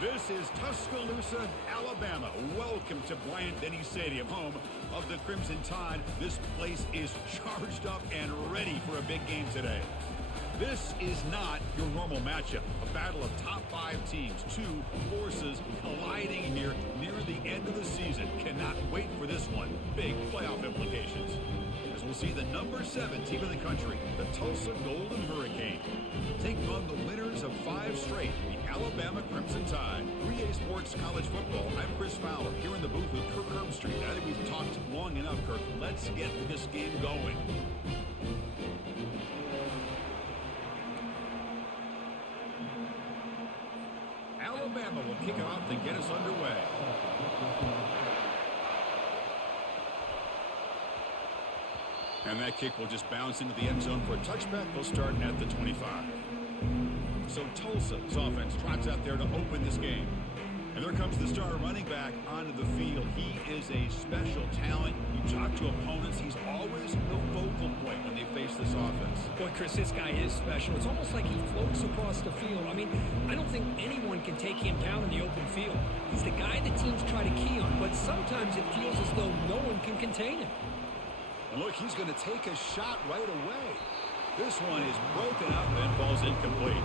This is Tuscaloosa, Alabama. Welcome to Bryant-Denny Stadium, home of the Crimson Tide. This place is charged up and ready for a big game today. This is not your normal matchup. A battle of top 5 teams, 2 forces colliding here near the end of the season. Cannot wait for this one. Big playoff implications. As we'll see the number 7 team in the country, the Tulsa Golden Hurricane, taking on the winners of 5 straight, the Alabama Crimson Tide. 3A Sports College Football. I'm Chris Fowler, here in the booth with Kirk Herbstreit. I think we've talked long enough, Kirk. Let's get this game going. Alabama will kick it off to get us underway. And that kick will just bounce into the end zone for a touchback. They'll start at the 25. So Tulsa's offense trots out there to open this game. And there comes the star running back onto the field. He is a special talent. You talk to opponents, he's always the focal point when they face this offense. Boy, Chris, this guy is special. It's almost like he floats across the field. I mean, I don't think anyone can take him down in the open field. He's the guy that teams try to key on, but sometimes it feels as though no one can contain him. And look, he's going to take a shot right away. This one is broken up and falls incomplete.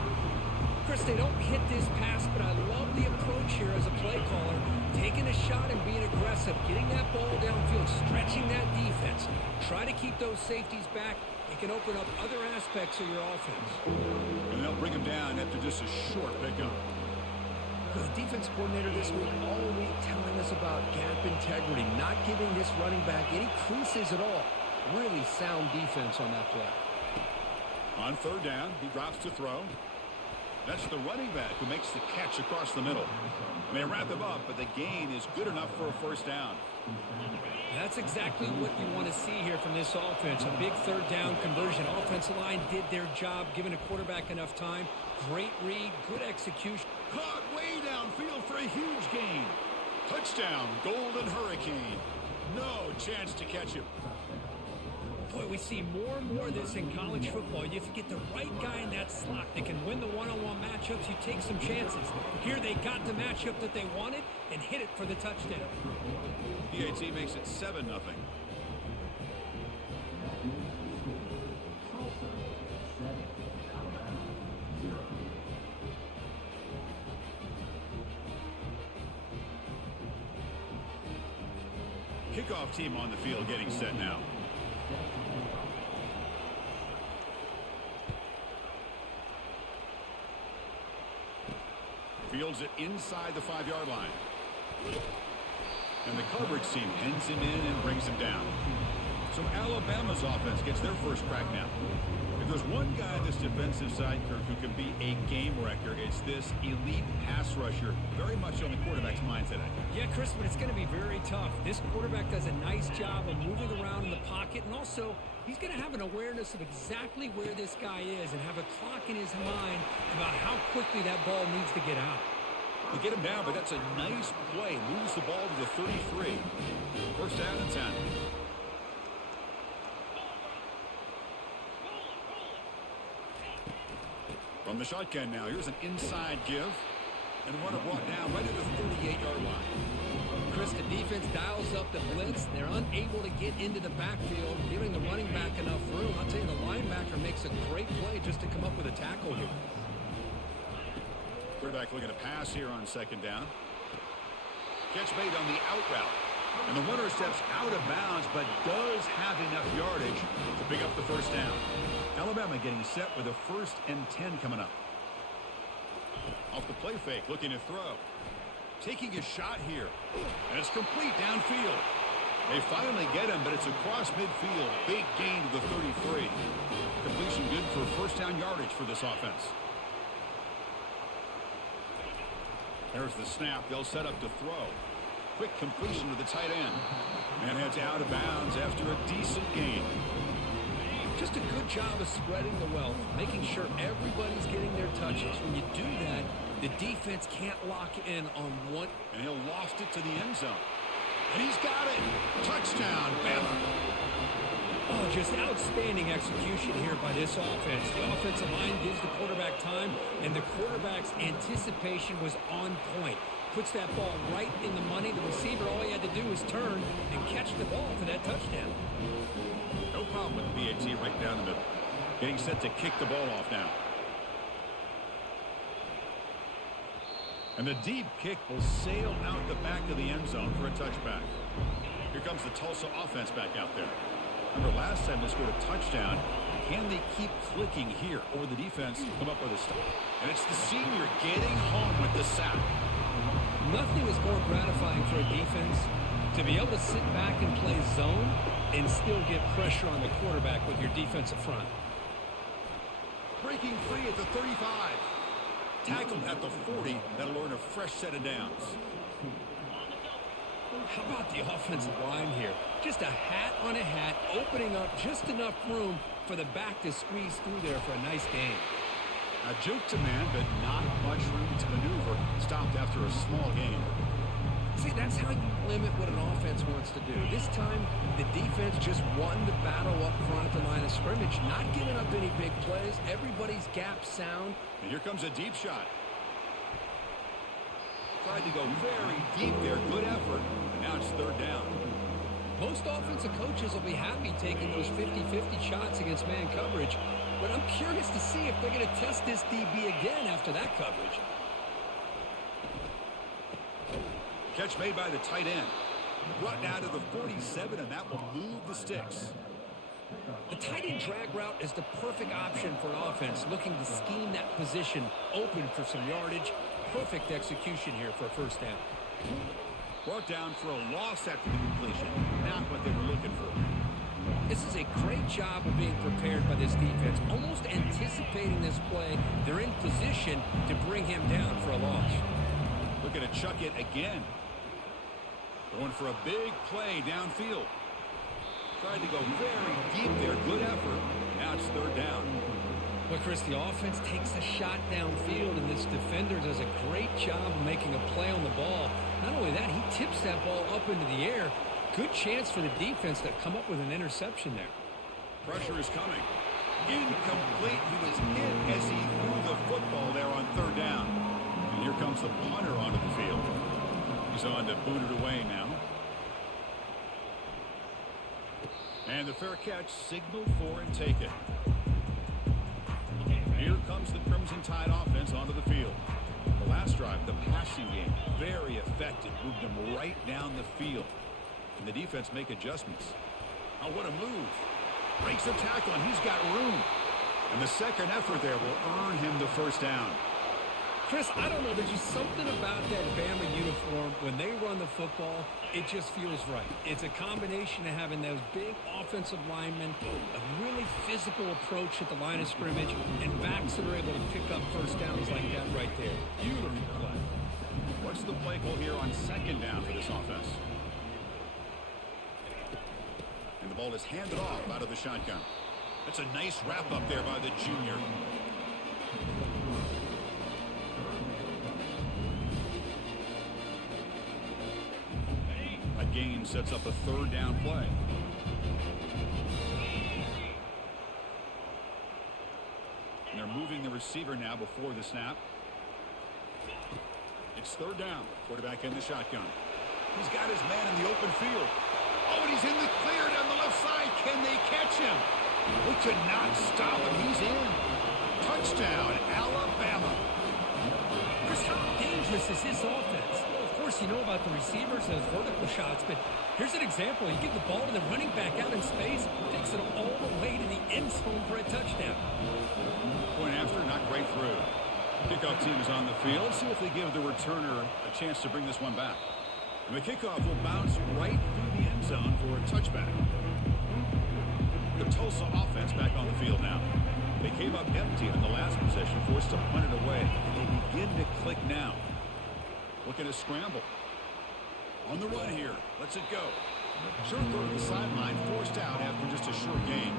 Chris, they don't hit this pass, but I love the approach here as a play caller. Taking a shot and being aggressive, getting that ball downfield, stretching that defense. Try to keep those safeties back. It can open up other aspects of your offense. And they'll bring him down after just a short pickup. The defense coordinator this week all week telling us about gap integrity, not giving this running back any creases at all. Really sound defense on that play. On third down, he drops to throw. That's the running back who makes the catch across the middle. And they wrap him up, but the gain is good enough for a first down. That's exactly what you want to see here from this offense. A big third down conversion. Offensive line did their job, giving a quarterback enough time. Great read, good execution. Caught way downfield for a huge gain. Touchdown, Golden Hurricane. No chance to catch him. Boy, we see more and more of this in college football. If you get the right guy in that slot that can win the one-on-one matchups, you take some chances. Here they got the matchup that they wanted and hit it for the touchdown. PAT makes it 7-0. Kickoff team on the field getting set now. Fields it inside the 5-yard line. And the coverage team pins him in and brings him down. So Alabama's offense gets their first crack now. If there's one guy on this defensive side, Kirk, who can be a game wrecker, it's this elite pass rusher, very much on the quarterback's mind today. Yeah, Chris, but it's going to be very tough. This quarterback does a nice job of moving around in the pocket, and also he's going to have an awareness of exactly where this guy is and have a clock in his mind about how quickly that ball needs to get out. They get him down, but that's a nice play. Moves the ball to the 33. First down and 10. From the shotgun now, here's an inside give. And runner brought down right at the 38-yard line. Chris, the defense dials up the blitz. They're unable to get into the backfield, giving the running back enough room. I'll tell you, the linebacker makes a great play just to come up with a tackle here. Quarterback looking to pass here on second down. Catch made on the out route. And the runner steps out of bounds, but does have enough yardage to pick up the first down. Alabama getting set with a 1st and 10 coming up. Off the play fake, looking to throw. Taking a shot here. And it's complete downfield. They finally get him, but it's across midfield. Big gain to the 33. Completion good for first down yardage for this offense. There's the snap. They'll set up to throw. Quick completion to the tight end. And heads out of bounds after a decent gain. Just a good job of spreading the wealth, making sure everybody's getting their touches. When you do that, the defense can't lock in on one. And he'll loft it to the end zone. And he's got it. Touchdown, Bama. Oh, just outstanding execution here by this offense. The offensive line gives the quarterback time, and the quarterback's anticipation was on point. Puts that ball right in the money. The receiver, all he had to do was turn and catch the ball for that touchdown. No problem with the PAT right down the middle. Getting set to kick the ball off now. And the deep kick will sail out the back of the end zone for a touchback. Here comes the Tulsa offense back out there. Remember last time they scored a touchdown. Can they keep clicking here, or the defense come up with a stop? And it's the senior getting home with the sack. Nothing is more gratifying for a defense to be able to sit back and play zone and still get pressure on the quarterback with your defensive front. Breaking free at the 35. Tackled at the 40. That'll earn a fresh set of downs. How about the offensive line here? Just a hat on a hat, opening up just enough room for the back to squeeze through there for a nice gain. A juke to man, but not much room to maneuver. Stopped after a small gain. See, that's how you limit what an offense wants to do. This time, the defense just won the battle up front at the line of scrimmage, not giving up any big plays. Everybody's gap sound. And here comes a deep shot. Tried to go very deep there. Good effort. And now it's third down. Most offensive coaches will be happy taking those 50-50 shots against man coverage, but I'm curious to see if they're going to test this DB again after that coverage. Catch made by the tight end. Brought down to the 47, and that will move the sticks. The tight end drag route is the perfect option for an offense looking to scheme that position open for some yardage. Perfect execution here for a first down. Brought down for a loss after the completion. Not what they were looking for. This is a great job of being prepared by this defense. Almost anticipating this play. They're in position to bring him down for a loss. Looking to chuck it again. Going for a big play downfield. Tried to go very deep there. Good effort. Now it's third down. But Chris, the offense takes a shot downfield, and this defender does a great job of making a play on the ball. Not only that, he tips that ball up into the air. Good chance for the defense to come up with an interception there. Pressure is coming. Incomplete. He was hit as he threw the football there on third down. And here comes the punter onto the field. He's on to boot it away now. And the fair catch, signal for and take it. Here comes the Crimson Tide offense onto the field. The last drive, the passing game, very effective. Moved them right down the field. Can the defense make adjustments? Oh, what a move. Breaks the tackle, and he's got room. And the second effort there will earn him the first down. Chris, I don't know. There's just something about that Bama uniform. When they run the football, it just feels right. It's a combination of having those big offensive linemen, a really physical approach at the line of scrimmage, and backs that are able to pick up first downs like that right there. Beautiful play. What's the play call here on second down for this offense? And the ball is handed off out of the shotgun. That's a nice wrap up there by the junior. A gain sets up a third down play. And they're moving the receiver now before the snap. It's third down. Quarterback in the shotgun. He's got his man in the open field. Oh, and he's in the clear down the left side. Can they catch him? They could not stop him. He's in. Touchdown, Alabama. Chris, how dangerous is this offense? Well, of course, you know about the receivers, those vertical shots, but here's an example. You give the ball to the running back out in space, takes it all the way to the end zone for a touchdown. Point after, not great through. Kickoff team is on the field. Let's see if they give the returner a chance to bring this one back. And the kickoff will bounce right through the end zone for a touchback. The Tulsa offense back on the field now. They came up empty on the last possession, forced to punt it away. They begin to click now. Looking to scramble. On the run here. Lets it go. Short throw to the sideline, forced out after just a short gain.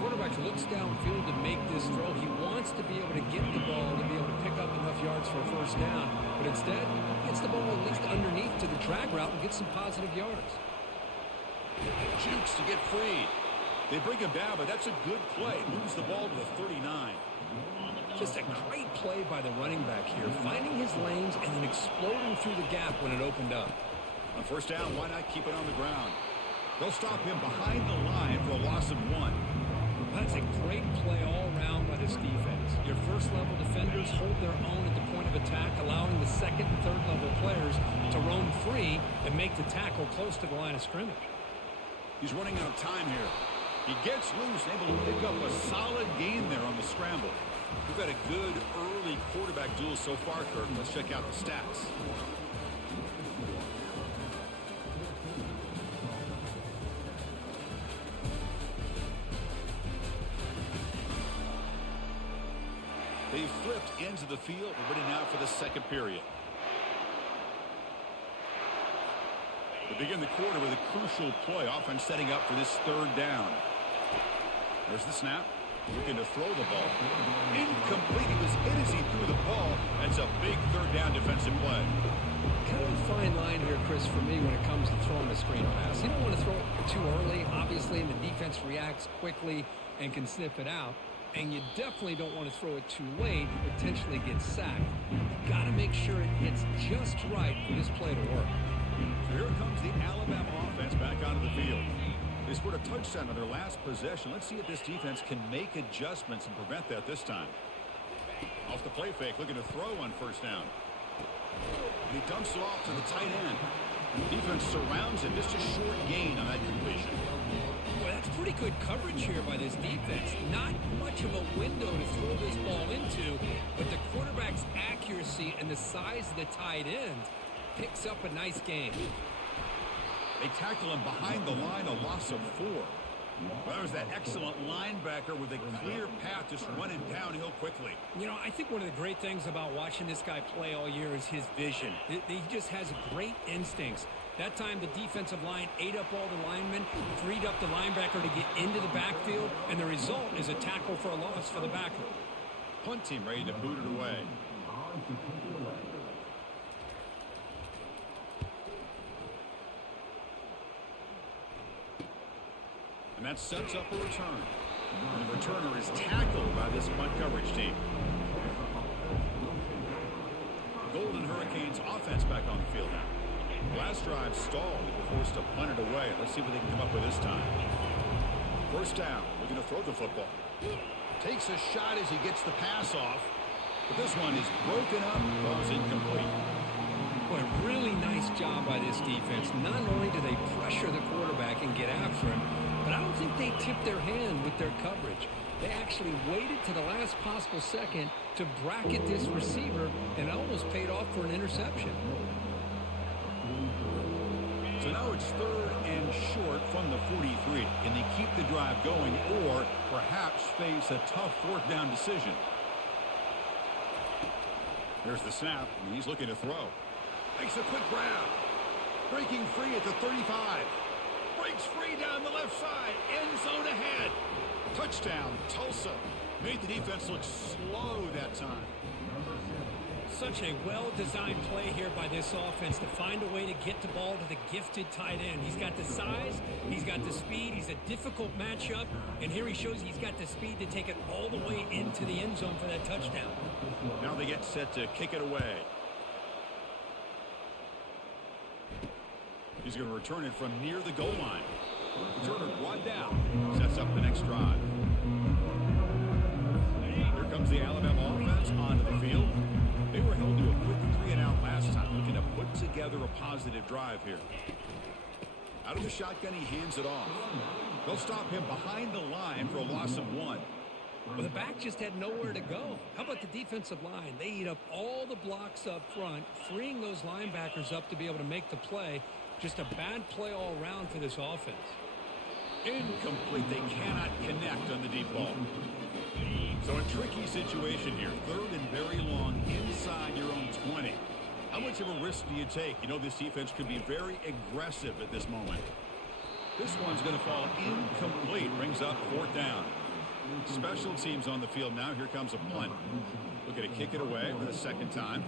Quarterback looks downfield to make this throw. He wants to be able to get the ball to be able to pick up enough yards for a first down. But instead, he gets the ball at least underneath to the drag route and gets some positive yards. Jukes to get free. They bring him down, but that's a good play. Moves the ball to the 39. Just a great play by the running back here, finding his lanes and then exploding through the gap when it opened up. On first down, why not keep it on the ground? They'll stop him behind the line for a loss of 1. That's a great play all around by this defense. Your first-level defenders hold their own at the point of attack, allowing the second and third-level players to roam free and make the tackle close to the line of scrimmage. He's running out of time here. He gets loose, able to pick up a solid gain there on the scramble. We've had a good early quarterback duel so far, Kirk. Let's check out the stats. They've flipped into the field. We're ready now for the second period. We begin the quarter with a crucial play. Offense setting up for this third down. There's the snap. Looking to throw the ball. Incomplete. He was hit as he threw the ball. That's a big third down defensive play. Kind of a fine line here, Chris, for me when it comes to throwing a screen pass. You don't want to throw it too early, obviously, and the defense reacts quickly and can sniff it out. And you definitely don't want to throw it too late and potentially get sacked. You've got to make sure it hits just right for this play to work. So here comes the Alabama offense back onto the field. They scored a touchdown on their last possession. Let's see if this defense can make adjustments and prevent that this time. Off the play fake, looking to throw on first down. And he dumps it off to the tight end. Defense surrounds him. Just a short gain on that completion. Boy, that's pretty good coverage here by this defense. Not much of a window to throw this ball into, but the quarterback's accuracy and the size of the tight end picks up a nice gain. They tackle him behind the line, a loss of 4. Well, there's that excellent linebacker with a clear path just running downhill quickly. You know, I think one of the great things about watching this guy play all year is his vision. He just has great instincts. That time the defensive line ate up all the linemen, freed up the linebacker to get into the backfield, and the result is a tackle for a loss for the backer. Punt team ready to boot it away. And that sets up a return. And the returner is tackled by this punt coverage team. Golden Hurricanes offense back on the field now. Last drive stalled. They were forced to punt it away. Let's see what they can come up with this time. First down. Looking to throw the football. Takes a shot as he gets the pass off. But this one is broken up. Falls incomplete. Boy, really nice job by this defense. Not only do they pressure the quarterback and get after him, but I don't think they tipped their hand with their coverage. They actually waited to the last possible second to bracket this receiver, and it almost paid off for an interception. So now it's third and short from the 43. Can they keep the drive going or perhaps face a tough fourth down decision? There's the snap, and he's looking to throw. Makes a quick grab. Breaking free at the 35. Breaks free down the left side. End zone ahead. Touchdown, Tulsa. Made the defense look slow that time. Such a well-designed play here by this offense to find a way to get the ball to the gifted tight end. He's got the size, he's got the speed, he's a difficult matchup, and here he shows he's got the speed to take it all the way into the end zone for that touchdown. Now they get set to kick it away. He's going to return it from near the goal line. Returner brought down. Sets up the next drive. Here comes the Alabama offense onto the field. They were held to a quick 3-and-out last time, looking to put together a positive drive here. Out of the shotgun, he hands it off. They'll stop him behind the line for a loss of 1. Well, the back just had nowhere to go. How about the defensive line? They eat up all the blocks up front, freeing those linebackers up to be able to make the play. Just a bad play all around for this offense. Incomplete. They cannot connect on the deep ball. So a tricky situation here. Third and very long inside your own 20. How much of a risk do you take? You know this defense could be very aggressive at this moment. This one's going to fall incomplete. Brings up fourth down. Special teams on the field now. Here comes a punt. Looking to kick it away for the second time.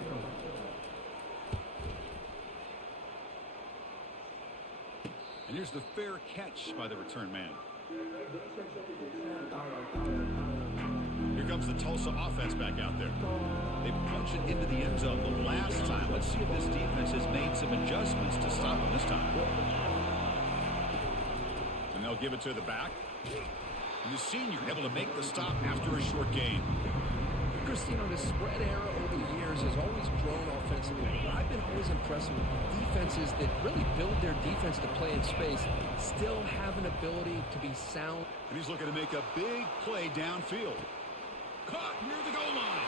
And here's the fair catch by the return man. Here comes the Tulsa offense back out there. They punch it into the end zone the last time. Let's see if this defense has made some adjustments to stop them this time. And they'll give it to the back. And the senior able to make the stop after a short gain. Christine, the spread era over the years has always grown offensively, but I've been always impressed with defenses that really build their defense to play in space, still have an ability to be sound. And he's looking to make a big play downfield. Caught near the goal line.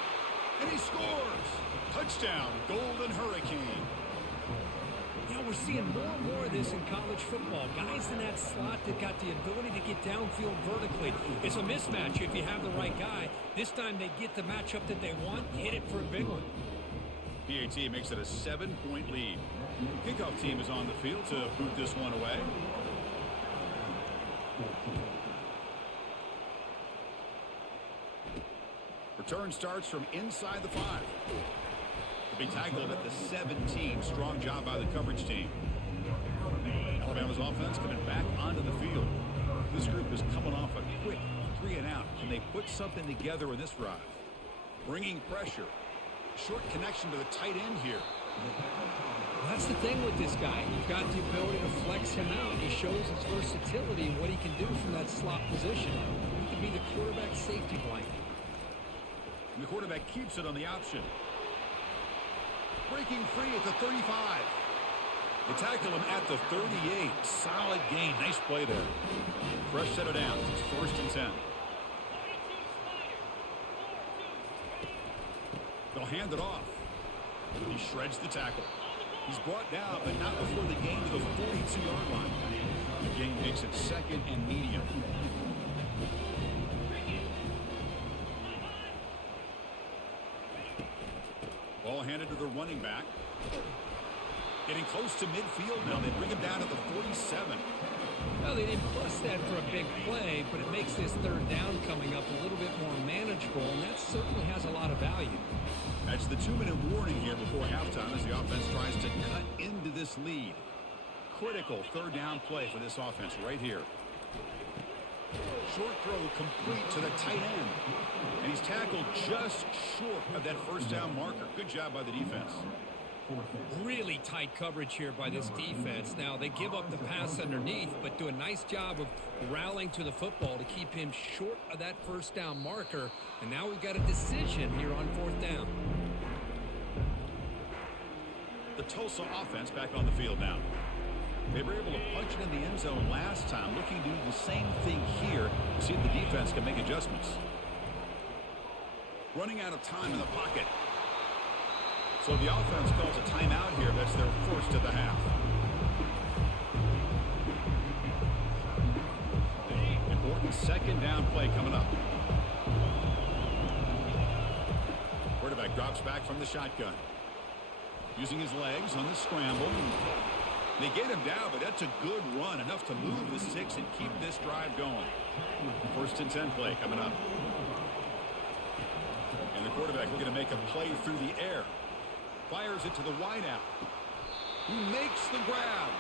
And he scores. Touchdown, Golden Hurricane. You know, we're seeing more and more of this in college football. Guys in that slot that got the ability to get downfield vertically. It's a mismatch if you have the right guy. This time they get the matchup that they want, hit it for a big one. PAT makes it a 7-point lead. Kickoff team is on the field to boot this one away. Return starts from inside the 5. They'll be tackled at the 17. Strong job by the coverage team. Alabama's offense coming back onto the field. This group is coming off a quick 3-and-out. Can they put something together in this drive? Bringing pressure. Short connection to the tight end here. Well, that's the thing with this guy. You've got the ability to flex him out. He shows his versatility and what he can do from that slot position. He can be the quarterback safety blanket. And the quarterback keeps it on the option. Breaking free at the 35. They tackle him at the 38. Solid gain. Nice play there. Fresh set of downs. It's 1st and 10. They'll hand it off. He shreds the tackle. He's brought down, but not before the gain to the 42-yard line. The gain makes it 2nd and medium. Ball handed to the running back. Getting close to midfield now. They bring him down to the 47. Well, they didn't bust that for a big play, but it makes this 3rd down coming up a little bit more manageable, and that certainly has a lot of value. That's the 2-minute warning here before halftime as the offense tries to cut into this lead. Critical 3rd down play for this offense right here. Short throw complete to the tight end. And he's tackled just short of that 1st down marker. Good job by the defense. Really tight coverage here by this defense. Now, they give up the pass underneath, but do a nice job of rallying to the football to keep him short of that 1st down marker. And now we've got a decision here on 4th down. The Tulsa offense back on the field now. They were able to punch it in the end zone last time, looking to do the same thing here to see if the defense can make adjustments. Running out of time in the pocket. So the offense calls a timeout here. That's their 1st of the half. Important 2nd down play coming up. Quarterback drops back from the shotgun. Using his legs on the scramble. They get him down, but that's a good run. Enough to move the sticks and keep this drive going. 1st and 10 play coming up. And the quarterback looking to make a play through the air. Fires it to the wideout. He makes the grab.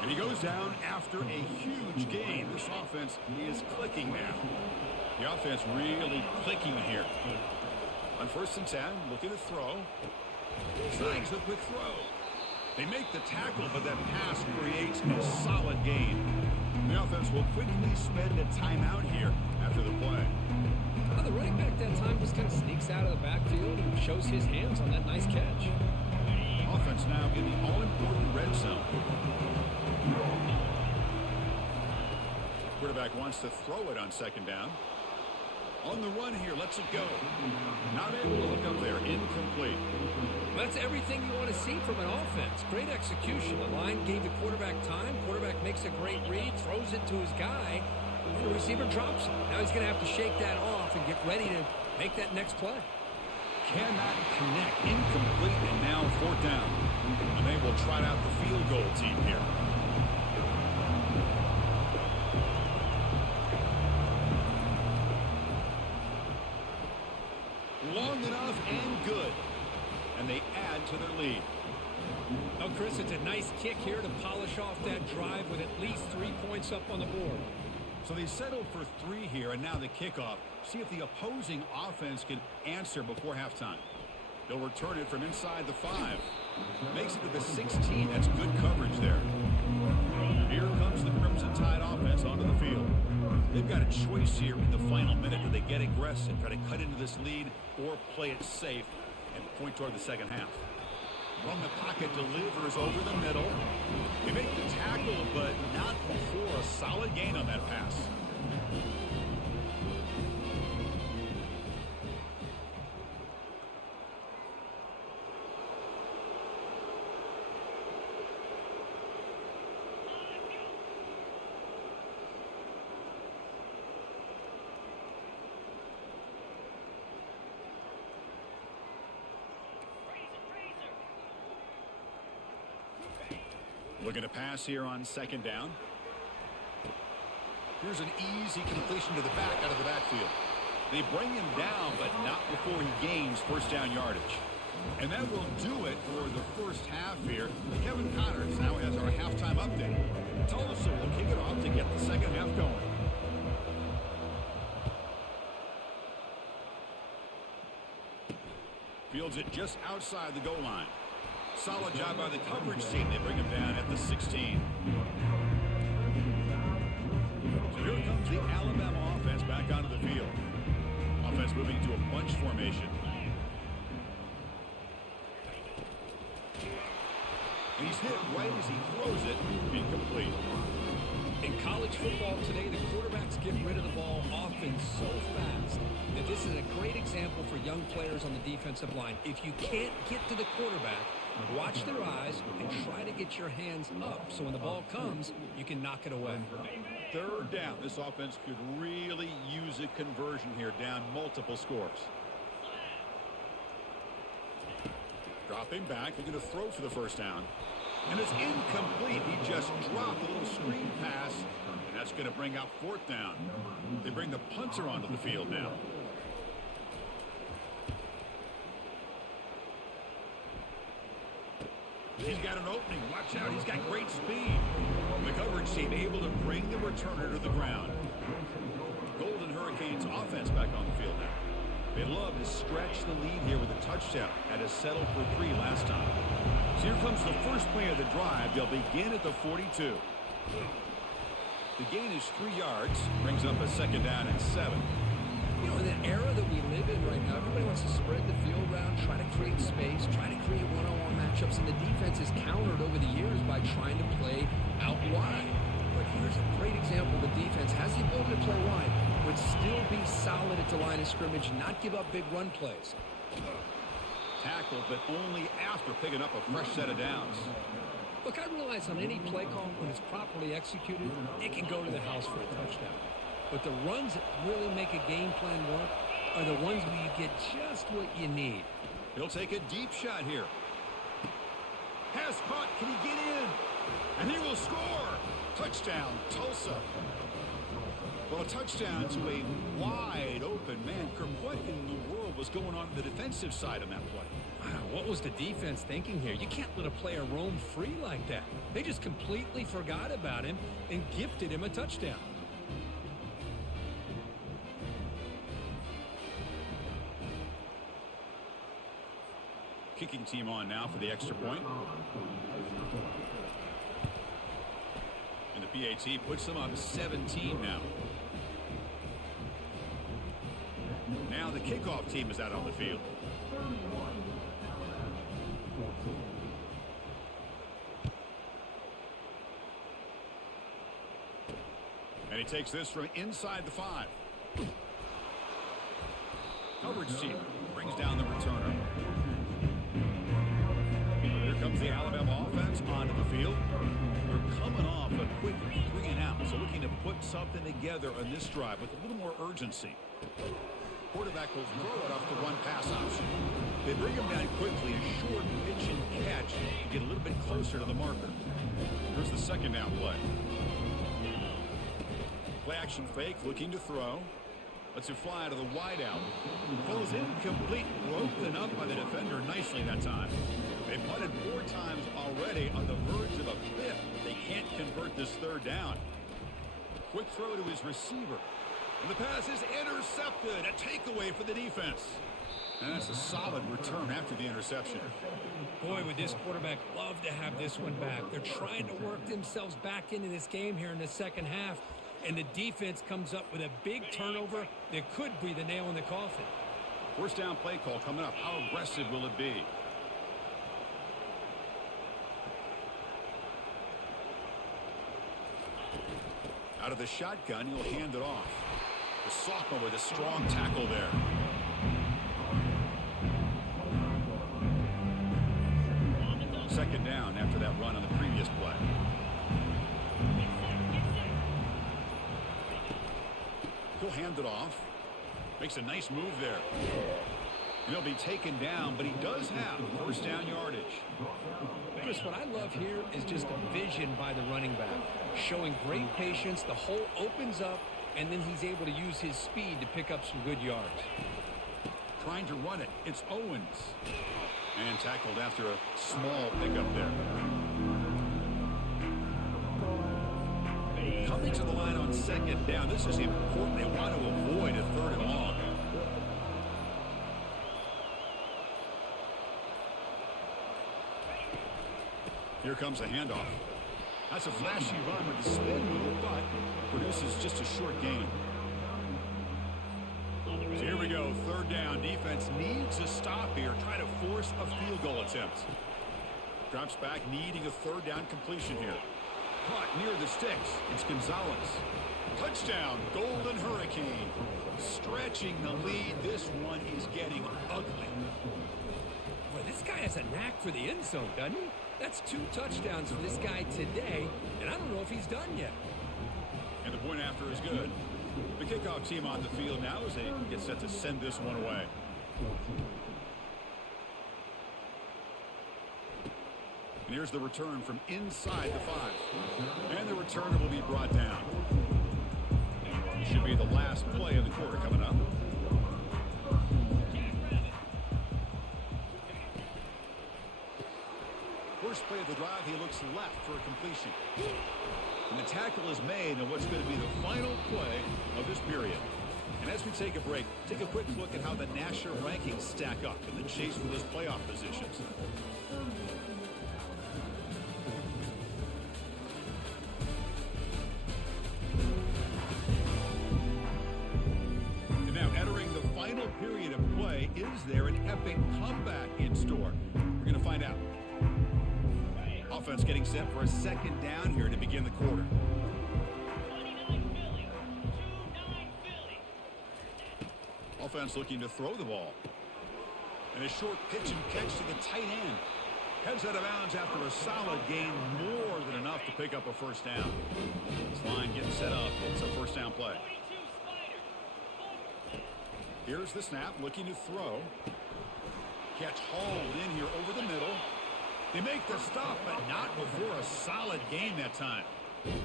And he goes down after a huge gain. This offense is clicking now. The offense really clicking here. On 1st and 10, looking to throw. Snags the quick throw. They make the tackle, but that pass creates a solid gain. The offense will quickly spend a timeout here after the play. Well, the running back that time just kind of sneaks out of the backfield and shows his hands on that nice catch. Offense now in the all-important red zone. Quarterback wants to throw it on 2nd down. On the run here, lets it go. Not able to look up there, incomplete. Well, that's everything you want to see from an offense. Great execution. The line gave the quarterback time. Quarterback makes a great read, throws it to his guy, and the receiver drops it. Now he's going to have to shake that off and get ready to make that next play. Cannot connect, incomplete, and now 4th down. Unable to trot out the field goal team here. Long enough and good. And they add to their lead. Oh, Chris, it's a nice kick here to polish off that drive with at least 3 points up on the board. So they settled for 3 here, and now the kickoff. See if the opposing offense can answer before halftime. They'll return it from inside the 5. Makes it to the 16. That's good coverage there. Here comes the Crimson Tide offense onto the field. They've got a choice here in the final minute. Do they get aggressive, try to cut into this lead, or play it safe and point toward the second half? From the pocket, delivers over the middle. They make the tackle, but not before a solid gain on that pass. Looking to pass here on second down. Here's an easy completion to the back out of the backfield. They bring him down, but not before he gains first down yardage. And that will do it for the first half here. Kevin Connors now has our halftime update. Tulsa will kick it off to get the second half going. Fields it just outside the goal line. Solid job by the coverage team. They bring him down at the 16. So here comes the Alabama offense back onto the field. Offense moving to a bunch formation. And he's hit right as he throws it, incomplete. In college football today, the quarterbacks get rid of the ball often so fast that this is a great example for young players on the defensive line. If you can't get to the quarterback, watch their eyes and try to get your hands up so when the ball comes, you can knock it away. Third down. This offense could really use a conversion here, down multiple scores. Dropping back, they're going to throw for the first down. And it's incomplete. He just dropped a little screen pass, and that's going to bring out fourth down. They bring the punter onto the field now. He's got an opening. Watch out. He's got great speed. The coverage team able to bring the returner to the ground. Golden Hurricanes offense back on the field now. They love to stretch the lead here with a touchdown. Had to settle for 3 last time. So here comes the first play of the drive. They'll begin at the 42. The gain is 3 yards. Brings up a second down and 7. You know, in the era that we live in right now, everybody wants to spread the field around, try to create space, try to create one-on-one matchups, and the defense is countered over the years by trying to play out wide. But here's a great example. The defense has the ability to play wide, but still be solid at the line of scrimmage, not give up big run plays. Tackled, but only after picking up a fresh set of downs. Look, I realize on any play call, when it's properly executed, it can go to the house for a touchdown. But the runs that really make a game plan work are the ones where you get just what you need. He'll take a deep shot here. Pass caught. Can he get in? And he will score. Touchdown, Tulsa. Well, a touchdown to a wide open man. What in the world was going on the defensive side of that play? Wow, what was the defense thinking here? You can't let a player roam free like that. They just completely forgot about him and gifted him a touchdown. Kicking team on now for the extra point. And the PAT puts them up 17 now. Now the kickoff team is out on the field. And he takes this from inside the 5. Coverage team brings down the returner. Here comes the Alabama offense onto the field. They're coming off a quick 3 and out, so looking to put something together on this drive with a little more urgency. Quarterback will throw it off the run pass option. They bring him down quickly, a short pitch and catch to get a little bit closer to the marker. Here's the second down play. Play action fake, looking to throw. Lets it fly to the wide out. Falls incomplete, broken up by the defender nicely that time. They punted 4 times already on the verge of a 5th. They can't convert this third down. Quick throw to his receiver. And the pass is intercepted. A takeaway for the defense. And that's a solid return after the interception. Boy, would this quarterback love to have this one back. They're trying to work themselves back into this game here in the second half. And the defense comes up with a big turnover that could be the nail in the coffin. First down play call coming up. How aggressive will it be? Out of the shotgun, he'll hand it off. The sophomore with a strong tackle there. Second down after that run on the previous play. He'll hand it off. Makes a nice move there. And he'll be taken down, but he does have first down yardage. Chris, what I love here is just the vision by the running back. Showing great patience, the hole opens up, and then he's able to use his speed to pick up some good yards. Trying to run it. It's Owens. And tackled after a small pickup there. Coming to the line on second down. This is important. They want to avoid a third and long. Here comes a handoff. That's a flashy run with the spin move, but produces just a short gain. So here we go, third down. Defense needs a stop here. Try to force a field goal attempt. Drops back, needing a third down completion here. Caught near the sticks. It's Gonzalez. Touchdown, Golden Hurricane. Stretching the lead. This one is getting ugly. Boy, this guy has a knack for the end zone, doesn't he? That's 2 touchdowns for this guy today, and I don't know if he's done yet. And the point after is good. The kickoff team on the field now as they get set to send this one away. And here's the return from inside the 5. And the returner will be brought down. It should be the last play of the quarter coming up. First play of the drive, he looks left for a completion. And the tackle is made on what's going to be the final play of this period. And as we take a break, take a quick look at how the national rankings stack up in the chase for those playoff positions. And now entering the final period of play, is there an epic comeback in store? We're going to find out. Offense getting set for a second down here to begin the quarter. 29 Philly. 2-9 Philly. Offense looking to throw the ball. And a short pitch and catch to the tight end. Heads out of bounds after a solid gain, more than enough to pick up a first down. This line getting set up. It's a first down play. 22 Spider. Here's the snap, looking to throw. Catch hauled in here over the middle. They make the stop, but not before a solid gain that time.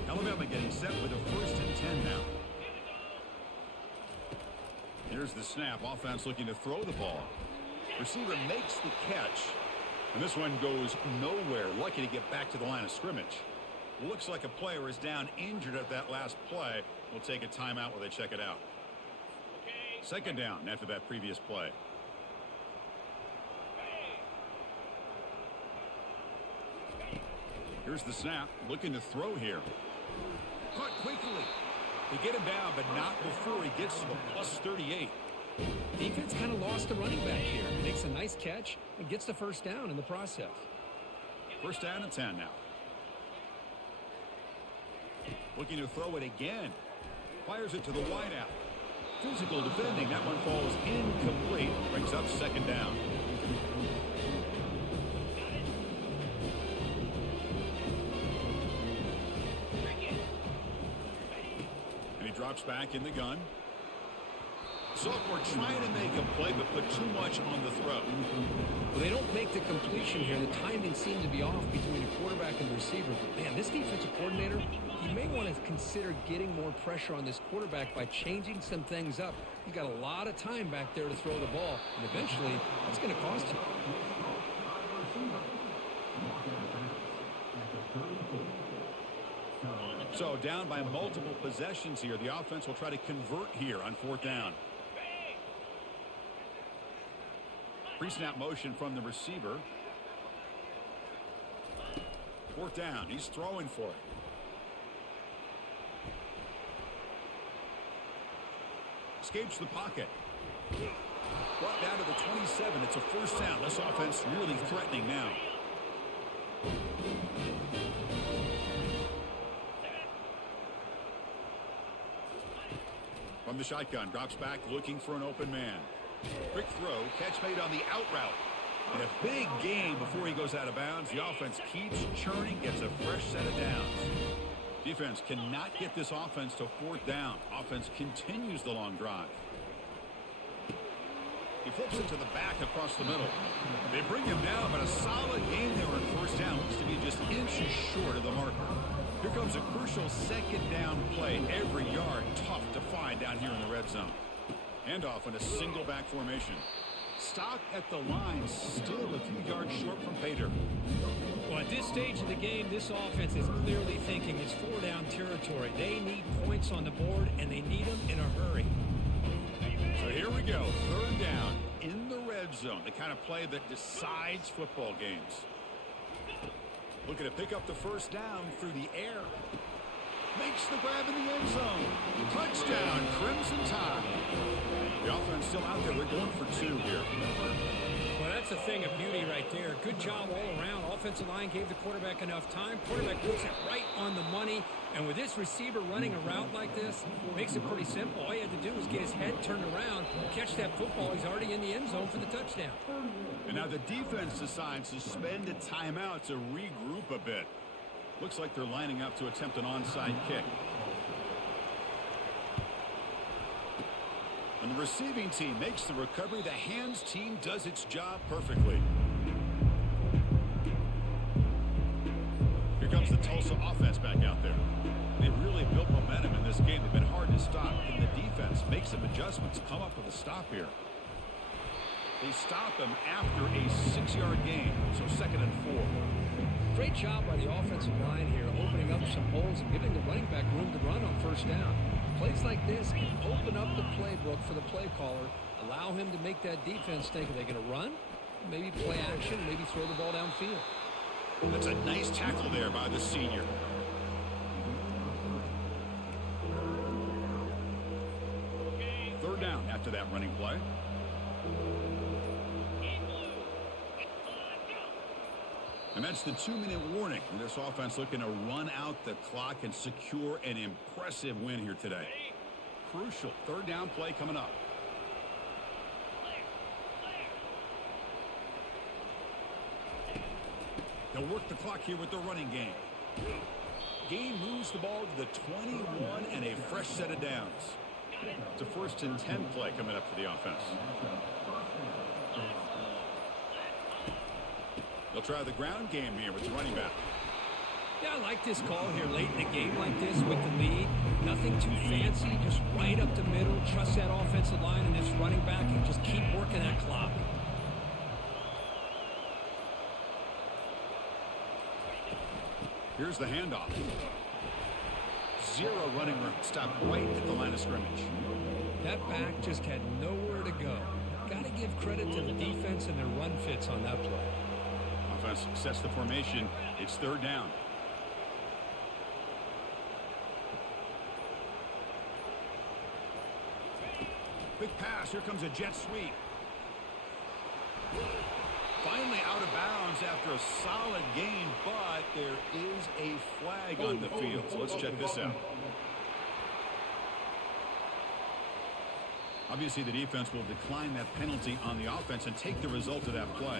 Alabama getting set with a 1st and 10 now. Here's the snap. Offense looking to throw the ball. Receiver makes the catch. And this one goes nowhere. Lucky to get back to the line of scrimmage. Looks like a player is down injured at that last play. We'll take a timeout while they check it out. Second down after that previous play. Here's the snap, looking to throw here. Caught quickly. They get him down, but not before he gets to the plus 38. Defense kind of lost the running back here. Makes a nice catch and gets the first down in the process. First down and 10 now. Looking to throw it again. Fires it to the wideout. Physical defending. That one falls incomplete. Brings up second down. Drops back in the gun. Sophomore trying to make a play, but put too much on the throw. Well, they don't make the completion here. The timing seemed to be off between the quarterback and the receiver. But man, this defensive coordinator, he may want to consider getting more pressure on this quarterback by changing some things up. He's got a lot of time back there to throw the ball, and eventually that's going to cost him. So down by multiple possessions here. The offense will try to convert here on 4th down. Pre-snap motion from the receiver. 4th down. He's throwing for it. Escapes the pocket. Brought down to the 27. It's a 1st down. This offense really threatening now. From the shotgun, drops back looking for an open man. Quick throw, catch made on the out route. And a big gain before he goes out of bounds. The offense keeps churning, gets a fresh set of downs. Defense cannot get this offense to 4th down. Offense continues the long drive. He flips it to the back across the middle. They bring him down, but a solid gain there on 1st down. Looks to be just inches short of the marker. Here comes a crucial 2nd down play. Every yard tough to find down here in the red zone. Handoff in a single back formation. Stock at the line, still a few yards short from pay dirt. Well, at this stage of the game, this offense is clearly thinking it's 4-down territory. They need points on the board, and they need them in a hurry. So here we go, 3rd down in the red zone, the kind of play that decides football games. Looking to pick up the 1st down through the air. Makes the grab in the end zone. Touchdown, Crimson Tide. The offense still out there. They're going for 2 here. Well, that's a thing of beauty right there. Good job all around. Offensive line gave the quarterback enough time. Quarterback puts it right on the money. And with this receiver running a route like this, makes it pretty simple. All you had to do was get his head turned around, catch that football. He's already in the end zone for the touchdown. And now the defense decides to spend a timeout to regroup a bit. Looks like they're lining up to attempt an onside kick. And the receiving team makes the recovery. The hands team does its job perfectly. Here comes the Tulsa offense back out there. They've really built momentum in this game. They've been hard to stop. Can the defense make some adjustments, come up with a stop here? They stop him after a 6-yard gain, so 2nd and 4. Great job by the offensive line here, opening up some holes and giving the running back room to run on 1st down. Plays like this can open up the playbook for the play caller, allow him to make that defense think, are they going to run? Maybe play action, maybe throw the ball downfield. That's a nice tackle there by the senior. Third down after that running play. And that's the 2-minute warning. And this offense looking to run out the clock and secure an impressive win here today. Crucial 3rd down play coming up. They'll work the clock here with the running game. Game moves the ball to the 21 and a fresh set of downs. It's a 1st and 10 play coming up for the offense. They'll try the ground game here with the running back. Yeah, I like this call here late in a game like this with the lead. Nothing too fancy, just right up the middle. Trust that offensive line and this running back and just keep working that clock. Here's the handoff. 0 running room. Stopped right at the line of scrimmage. That back just had nowhere to go. Got to give credit to the defense and their run fits on that play. Offense sets the formation. It's 3rd down. Quick pass. Here comes a jet sweep. Finally out of bounds after a solid gain, but there is a flag on the field. So let's check this out. Obviously, the defense will decline that penalty on the offense and take the result of that play.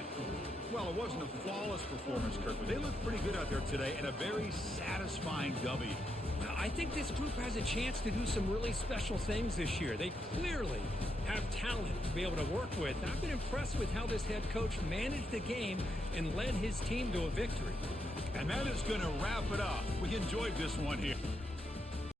Well, it wasn't a flawless performance, Kirk, but they looked pretty good out there today and a very satisfying W. Well, I think this group has a chance to do some really special things this year. They clearly have talent to be able to work with. I've been impressed with how this head coach managed the game and led his team to a victory. And that is going to wrap it up. We enjoyed this one here.